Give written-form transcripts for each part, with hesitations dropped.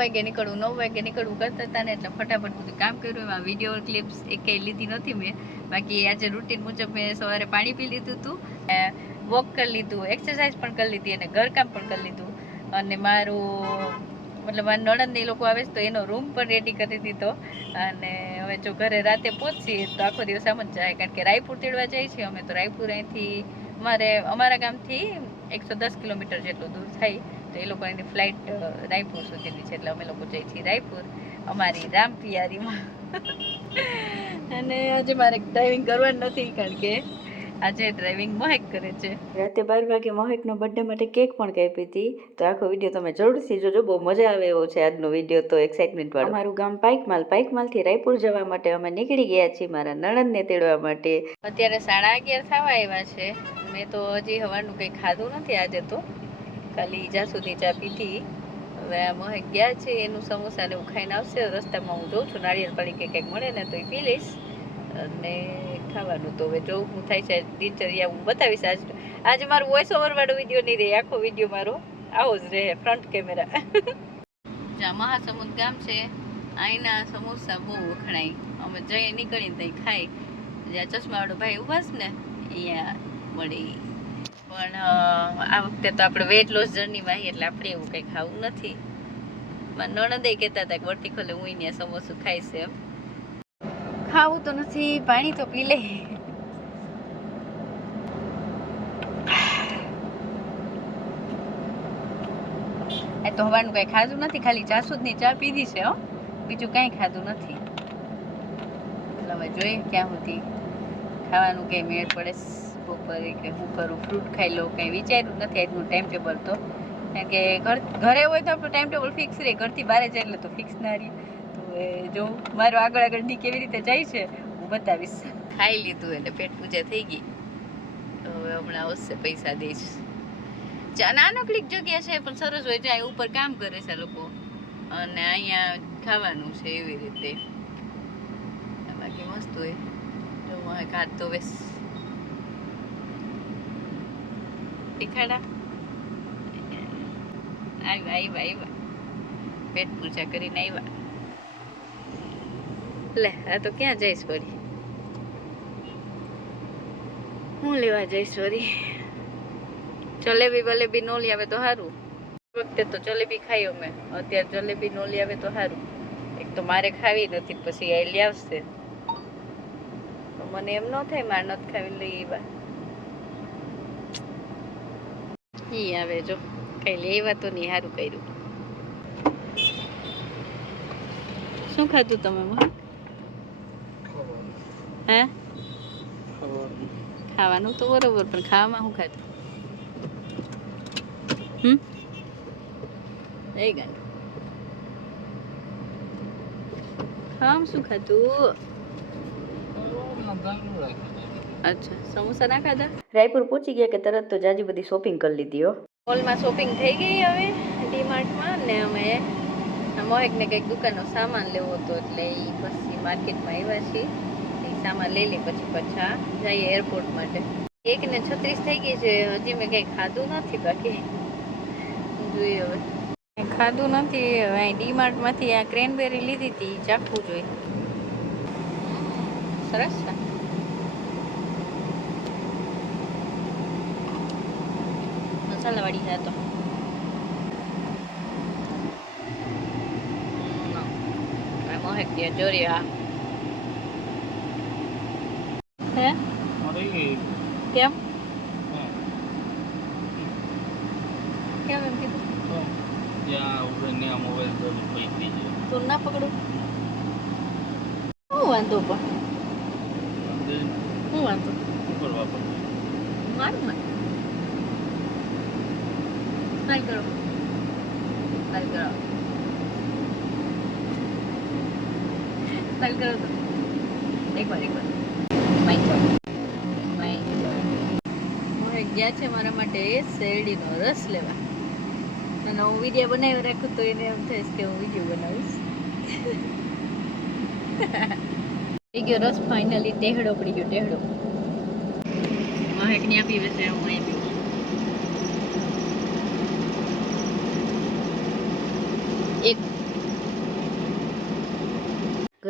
વાગે નીકળવું કરતા હતા ને એટલે ફટાફટ બધું કામ કર્યું. એમાં વિડીયો ક્લિપ્સ એકેય લીધી નથી મેં. બાકી આજે રૂટીન મુજબ મેં સવારે પાણી પી લીધું હતું, વોક કરી લીધું, એક્સરસાઇઝ પણ કરી લીધી અને ઘરકામ પણ કરી લીધું. અને મારું મતલબ મારા નણંદ એ લોકો આવે છે તો એનો રૂમ પણ રેડી કરી દીધો. અને હવે જો ઘરે રાતે પહોંચીએ તો આખો દિવસ આમ જ જાય, કારણ કે રાયપુર તેડવા જાય છે અમે. તો રાયપુર અહીંથી અમારા ગામથી 110 કિલોમીટર જેટલું દૂર થાય. તો એ લોકો એની ફ્લાઇટ રાયપુર સુધીની છે, એટલે અમે લોકો જઈએ છીએ રાયપુર અમારી રામ પિયારીમાં. અને આજે મારે ડ્રાઇવિંગ કરવાનું નથી, કારણ કે આજે ડ્રાઇવિંગ મહેક કરે છે. રાતે 12 વાગે મહેકનો બર્થડે માટે કેક પણ કાપી હતી. તો આખો વિડીયો તમે જરૂરથી જોજો, બહુ મજા આવે એવો છે આજનો વિડીયો. તો એક્સાઇટમેન્ટ વાળો. અમારું ગામ પાઇકમાલથી રાયપુર જવા માટે અમે નીકળી ગયા છીએ મારા નણંદને તેડવા માટે. અત્યારે 11:30 થવા આવ્યા છે. મેં તો હજી સવારનું કંઈ ખાધું નથી આજે, તો ખાલી જાસૂદી ચા પીધી. હવે આ મહેક ગયા છે, એનું સમોસા ને એવું ખાઈને આવશે. રસ્તામાં હું જોઉં છું નાળિયેર પાણી કે કંઈક મળે ને તો એ પી લઈશ. અને ખાવાનું તો હવે જોઉં હું થાય છે. દિનચર્યા હું બતાવીશ. આજે મારું વોઇસ ઓવર વાળો વિડીયો નહીં રહે, આખો વિડીયો મારો આવો જ રહે, ફ્રન્ટ કેમેરા. જ્યાં મહાસમુદ ગામ છે, અહીંના સમોસા બહુ વખણાય. અમે જઈએ નીકળીને ત્યાં ખાઈ. જ્યાં ચશ્માવાળો ભાઈ ઉભા છે ને અહીંયા મળી. પણ આ વખતે તો આપણે વેટ લોસ જર્નીમાં એટલે આપણે એવું કંઈ ખાવું નથી. મારા નણંદે કહેતા હતા કે વર્તી ખોલે હું અહીંયા સમોસું ખાઈશ એમ. ખાવું તો નથી, પાણી તો પી લે. એ તો હવાનું કંઈ ખાધું નથી, ખાલી જાસૂદની ચા પીધી છે હો, બીજું કાંઈ ખાધું નથી. એટલે હવે જોઈએ ક્યાં સુધી ખાવાનું કંઈ મેળ પડે બપોરે કે હું કરું, ફ્રૂટ ખાઈ લઉં. કંઈ વિચાર્યું નથી આજનું ટાઈમ ટેબલ તો, કારણ કે ઘરે હોય તો આપણું ટાઈમ ટેબલ ફિક્સ રહે, ઘરથી બહાર જાય એટલે તો ફિક્સ ના રહે. તો એ જો મારું આગળની કેવી રીતે જાય છે હું બતાવીશ. ખાઈ લીધું એટલે પેટ પૂજા થઈ ગઈ. તો હવે હમણાં આવશે પૈસા દઈશ. નાનકડી જગ્યા છે પણ સરસ હોય, જાય ઉપર કામ કરે છે લોકો, અને અહીંયા ખાવાનું છે એવી રીતે. બાકી મસ્ત હોય. જો ઘાટ તો વેસ દેખાડા આવ્યા પેટ પૂજા કરીને આવ્યા. લે આ તો ક્યાં જઈશ વળી, હું લેવા જઈશ વળી. જલેબી બલેબી નો લઈ આવે તો સારું. વખતે તો જલેબી ખાઈ અમે, અત્યારે જલેબી નો લઈ આવે તો સારું. એક તો મારે ખાવી નથી, પછી એ લઈ આવશે તો મને એમ ન થાય મારે નથી ખાવી, લઈ આવ્યા. ઈ આવે જો કઈ લેવા તો નહીં, સારું કર્યું. શું ખાધું તમે? હે ખાવાનું તો બરોબર, પણ ખાવામાં શું ખાધું? એ ગાંડું ખાવામાં શું ખાધું? અચ્છા, સમોસા ના ખાધા? રાયપુર પહોંચી ગયા કે તરત તો જાજી બધી શોપિંગ કરી લીધી હો. મોલમાં શોપિંગ થઈ ગઈ હવે ડીમાર્ટમાં, ને અમે મહેકને કંઈક દુકાનનો સામાન લેવો હતો એટલે એ પછી માર્કેટમાં આવ્યા છીએ. એ સામાન લઈ લઈ પછી પાછા જઈએ એરપોર્ટ માટે. 1:36 થઈ ગઈ છે, હજી મેં કંઈ ખાધું નથી. બાકી જોઈએ હવે, ખાધું નથી. હવે ડીમાર્ટમાંથી આ ક્રેનબેરી લીધી હતી, ચાખવું જોઈએ. સરસ છે. મસાલાવાળી છે તો મોહેક ત્યાં જોરિયા. હે કેમ કેમ એમ કીધું? તો ના પકડું, શું વાંધો? પણ શું વાંધો મારું માં સ્માઈલ કરો, સ્માઈલ કરો, સ્માઈલ કરો. તો એકવાર સ્માઈલ કરો. ગયા છે મારા માટે શેરડીનો રસ લેવા, અને હું વિડીયો બનાવી રાખું તો એને એમ થાય કે હું વિડીયો બનાવીશ. થઈ ગયો રસ ફાઇનલી. ટેહડો પડી ગયો, ટેહડો. મહેક ને પીવે છે, હું અહીં પીવું. એક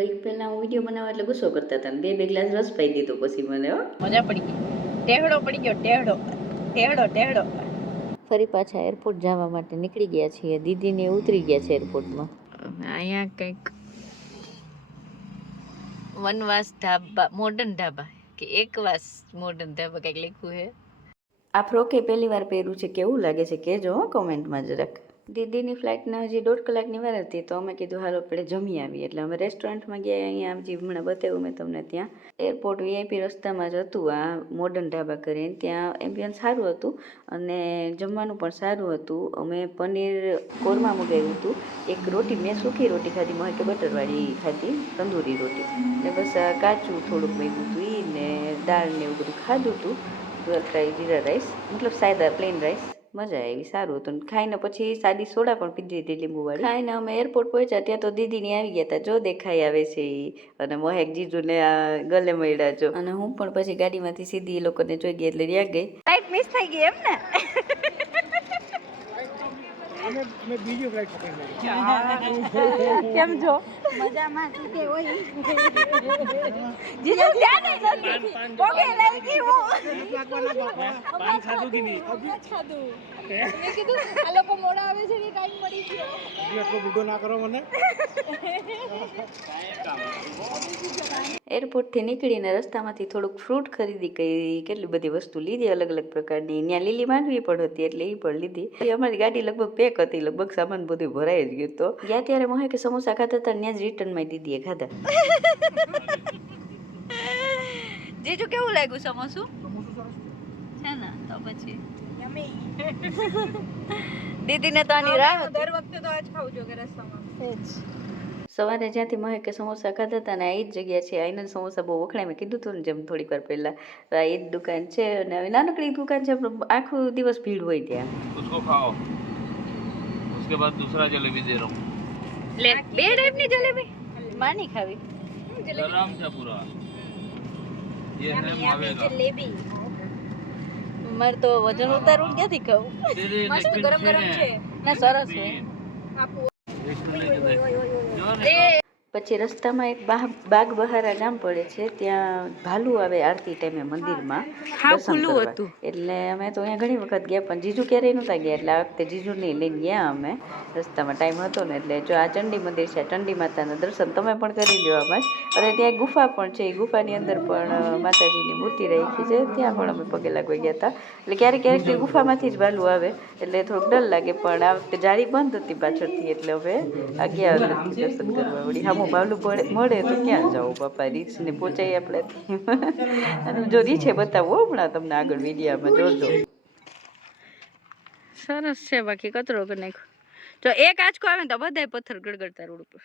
ઘડીક પહેલા હું વિડીયો બનાવવા એટલે ગુસ્સો કરતા હતા ને બે ગ્લાસ રસ પાઈ દીધો પછી મને મજા પડી ગઈ. ટેહડો પડી ગયો, ટેહડો ટેહડો ટેહડો. ફરી પાછા એરપોર્ટ જવા માટે નીકળી ગયા છીએ. દીદીને ઉતરી ગયા છે એરપોર્ટમાં. અહીંયા કંઈક વનવાસ ઢાબા, મોડર્ન ઢાબા કે એકવાસ મોડર્ન ઢાબા કંઈક લખ્યું છે. આ ફ્રોકે પહેલી વાર પહેર્યું છે, કેવું લાગે છે કહેજો કોમેન્ટમાં જરાક. દીદીની ફ્લાઇટના હજી 1.5 કલાકની વાર હતી તો અમે કીધું હાલો આપણે જમી આવીએ એટલે અમે રેસ્ટોરન્ટમાં ગયા. અહીંયા હજી હમણાં બતાવ્યું મેં તમને. ત્યાં એરપોર્ટ વીઆઈપી રસ્તામાં જ હતું આ મોડર્ન ઢાબા કરીને. ત્યાં એમ્બિયન્સ સારું હતું અને જમવાનું પણ સારું હતું. અમે પનીર કોરમા મંગાવ્યું હતું. એક રોટી મેં સૂકી રોટી ખાધી, મોહે કે બટરવાળી ખાધી, તંદૂરી રોટી ને બસ કાચું થોડુંક મેગું હતું એ ને દાળ ને એવું બધું ખાધું હતું. ફ્રાઈ જીરા રાઈસ, મતલબ સાદા પ્લેન રાઈસ. મજા આવી, સારું હતું. ખાઈને પછી સાદી સોડા પણ પીધી હતી લીંબુવાળી. ખાઈને અમે એરપોર્ટ પહોંચ્યા ત્યાં તો દીદીની આવી ગયા હતા. જો દેખાઈ આવે છે એ, અને મોહેક જીજુને ગલે મળ્યા જો. અને હું પણ પછી ગાડીમાંથી સીધી એ લોકોને જોઈ ગઈ એટલે રહ્યા ગઈ. ફ્લાઇટ મિસ થઈ ગઈ એમ ને? અમે બીજી ફ્લાઇટ પકડી કેમ છો? મજામાં તું કે હોય જીજુ ધ્યાન નથી ઓકે લઈ ગઈ હું પાન ખાધું કે નહીં? ખાધું. મેં કીધું આ લોકો મોડા આવે છે ને ટાઈમ મળી ગયો. એટલો બુડો ના કરો મને. એરપોર્ટથી નીકળીને રસ્તામાંથી થોડુંક ફ્રૂટ ખરીદી કરી. કેટલી બધી વસ્તુ લીધી અલગ અલગ પ્રકારની. ત્યાં લીલી માંડવી પણ હતી એટલે એ પણ લીધી. અમારી ગાડી લગભગ પેક હતી, લગભગ સામાન બધું ભરાઈ જ ગયું. તો ગયા ત્યારે મોહે કે સમોસા ખાતા હતા, ત્યાં જ રિટર્નમાં દીદીએ ખાધા. જીજુ કેવું લાગ્યું સમોસું? છે ને તો પછી દીદીને તો આની રાહ હતી. દર વખતે તો આજ ખાવું જો કે રસ્તામાં. સવારે જ્યાંથી મહેકે સમોસા ખાધા હતા ને આ એ જ જગ્યા છે. આઈના સમોસા બહુ વખણાય. મેં કીધું હતું ને જેમ થોડીક વાર પહેલા. આ એ જ દુકાન છે અને હવે નાનકડી દુકાન છે, આખો દિવસ ભીડ હોય ત્યાં. उसको खाओ, उसके बाद दूसरा जलेबी दे रहा हूँ। લે બે ટાઈપની જલેબી માની ખાવી. गरम છે पूरा। ये है मावे का। જલેબી મારે તો વજન ઉતારવું ક્યાંથી ખાવું? तेरे મસ્ત ગરમ ગરમ છે. ના સરસ હોય. આપો. પછી રસ્તામાં એક બાગ બહારા ગામ પડે છે, ત્યાં ભાલુ આવે આરતી ટાઈમે મંદિરમાં દર્શન કરવા. એટલે અમે તો અહીંયા ઘણી વખત ગયા પણ જીજુ ક્યારેય નહોતા ગયા એટલે આ વખતે જીજુને લઈને ગયા અમે. રસ્તામાં ટાઈમ હતો ને એટલે જો આ ચંડી મંદિર છે, ચંડી માતાના દર્શન તમે પણ કરી લ્યો આમાં જ. અને ત્યાં એક ગુફા પણ છે, એ ગુફાની અંદર પણ માતાજીની મૂર્તિ રાખી છે, ત્યાં પણ અમે પગે લાગવા ગયા હતા. એટલે ક્યારેક ક્યારેક તે ગુફામાંથી જ ભાલુ આવે એટલે થોડોક ડર લાગે, પણ આ વખતે જાળી બંધ હતી પાછળથી એટલે હવે આ ગયા અંદરથી દર્શન કરવા. વળી હામું ભાલુ મળે તો ક્યાં જાવ બાપા, રીછને પહોંચાઈ આપણે. જો રીછે બતાવો હમણાં તમને આગળ વિડીયામાં જોજો. સરસ છે, બાકી કચરો કરી નાખ્યો. જો એક આંચકો આવે ને તો બધાય પથ્થર ગડગડતા રોડ ઉપર.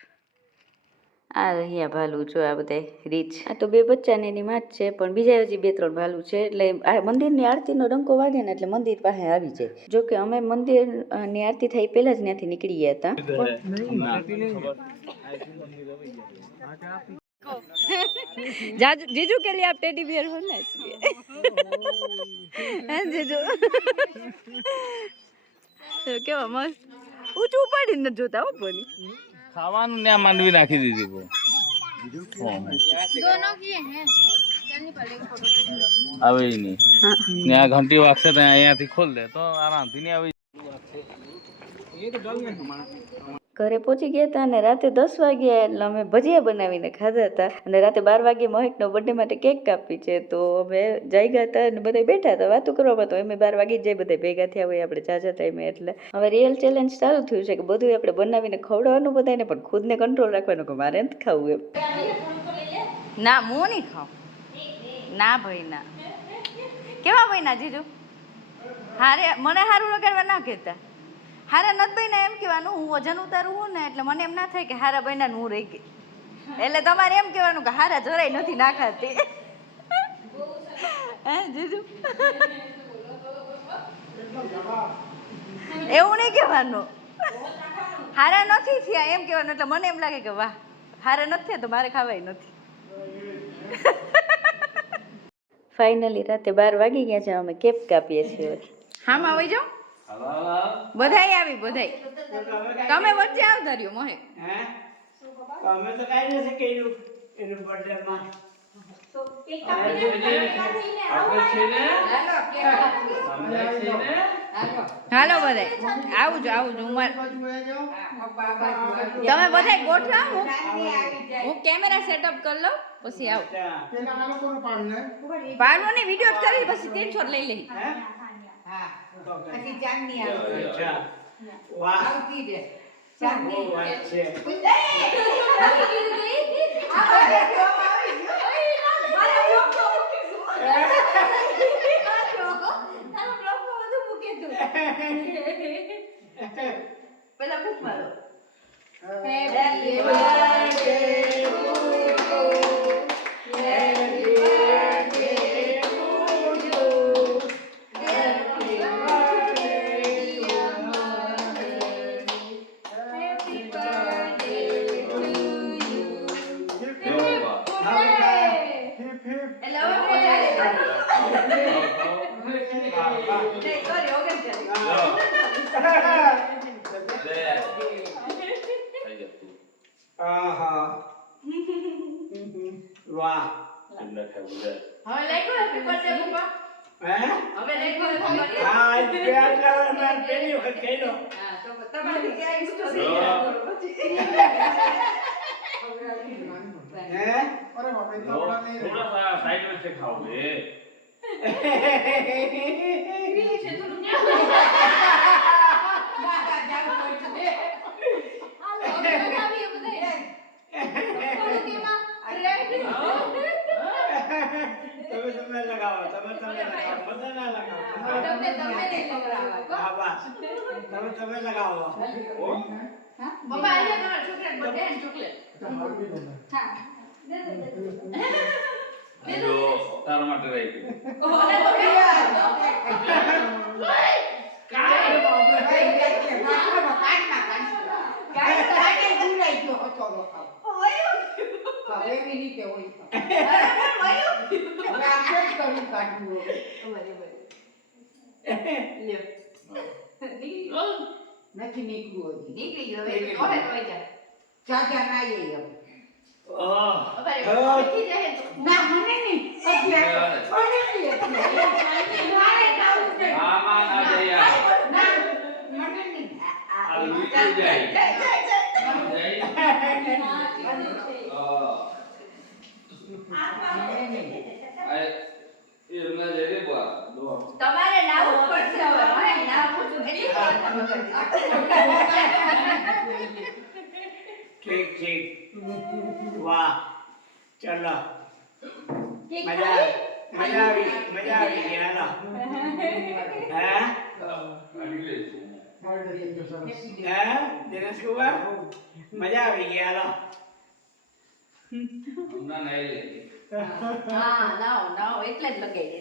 આ રહ્યા ભાલુ જો, આ બધા રીચ. આ તો બે બચ્ચાને એની માં જ છે, પણ બીજા હજી 2-3 ભાલુ છે. એટલે આ મંદિરની આરતીનો ડંકો વાગે ને એટલે મંદિર પાસે આવી જાય. જો કે અમે મંદિરની આરતી થાય પહેલા જ ત્યાંથી નીકળી ગયા હતા. जीजू के लिए आप टेडी बियर हो ना इसलिए हैं जीजू તો કેવા મસ્ત ઊંચું ઉપાડી ન જોતા હો બોલી. ખાવાનું ને માંડવી નાખી દીધી બહુ. दोनों किए हैं. चलनी पड़ेगी फोटो. આવે નહીં. ત્યાં ઘંટી વાગશે ત્યાં અહીંયાથી ખોલ દે તો આરામથી નહીં આવી. ઘરે પહોંચી ગયા હતા અને રાતે 10 વાગ્યા એટલે અમે ભજીયા બનાવીને ખાધા હતા. અને રાતે 12 વાગે મોહિકનો બર્થડે માટે કેક કાપી છે તો અમે જઈ ગયા હતા અને બધા બેઠા હતા વાતો કરવામાં. તો અમે 12 વાગે જાય બધા ભેગા થયા હોય આપણે ઝાઝા ટાઈમે. એટલે હવે રિયલ ચેલેન્જ ચાલુ થયું છે કે બધું આપણે બનાવીને ખવડાવવાનું બધાને, પણ ખુદને કંટ્રોલ રાખવાનું કે મારે નથી ખાવું એમ. ના હું નહીં ખાઉં. ના ભાઈ ના. કેવા ભાઈ ના જીજુ? હારે મને હારું લગાડવા ના કહેતા. હારા નથી બન્યા એમ કહેવાનું. હું વજન ઉતારું હું ને એટલે મને એમ ના થાય કે હારા બન્યા ને હું રહી ગઈ. એટલે તમારે એમ કહેવાનું કે હારા જરાય નથી નાખાતી. હે જીજુ? એવું નહીં કહેવાનું. હારા નથી થયા એમ કહેવાનું. એટલે મને એમ લાગે કે વાહ હારા નથી થયા તો મારે ખાવાય નથી. ફાઇનલી રાતે 12 વાગી ગયા છે. અમે કેક કાપીએ છીએ. હા માં આવી જાઓ. બધાય આવી બધાય. તમે વચ્ચે આવતા રહ્યો મોહે. અમે તો કાંઈ નથી કર્યું એનું બર્થડેમાં. તો કેક કાપીને થઈને આપણે છે ને હાલો કેક આપણે છે ને હાલો બધાય આવું જો ઉમર તમે બધાય ગોઠવા હું કેમેરા સેટઅપ કરી લઉં પછી આવું પાડવો ને વિડિયો કરી પછી સ્ક્રીનશોટ લઈ લઈ અચ્છા. વાહ. બહુ વાત છે. પેલા પૂછ મારો Happy birthday to you. Happy birthday to you. Happy birthday dear mother. Happy birthday to you. Hip hip. એટલે હવે હું ચાલે નહીં સોરી ઓકે ચાલે આહા. વાહ. હવે લાગ્યો હેપી બર્થડે પપ્પા હે? હવે લાગ્યો હેપી બર્થડે હા, આજ બે કલાકમાં પહેલી વખત કર્યો. હા તો તમારી ક્યાં ઇન્સ્ટો હે? थोड़ा सा साइड में से खाओगे તમે લગાવો. બધા ના લગાવો. હા, બસ. તમે લગાવો. પપ્પા અહીંયા તમારો ચોકલેટ બર્થડે એન્ડ ચોકલેટ હા जो तार माटे रही નથી નીકળ્યું હજી. નીકળી ગયો હવે તો કોને કોઈ જા ચાચા ના એ હવે. હવે નીકળી જાય તો ના મને નહીં. પછી આ- મને નહીં એટલે. મારે જવું છે. मामा ना जया ના, મને નહીં. आ वीडियो जाई મને નહીં. ये ना जरे बा दो તમારે નાવું પડશે હવે મારે નાવું છું એટલી ઠીક ઠીક. વાહ. ચલો. મજા આવી ગઈ. હાલો. હે? હે? દિનેશ કુમાર? મજા આવી ગઈ. હાલો. ना नहीं ले હા નાવ એટલે જ લગાઈ દે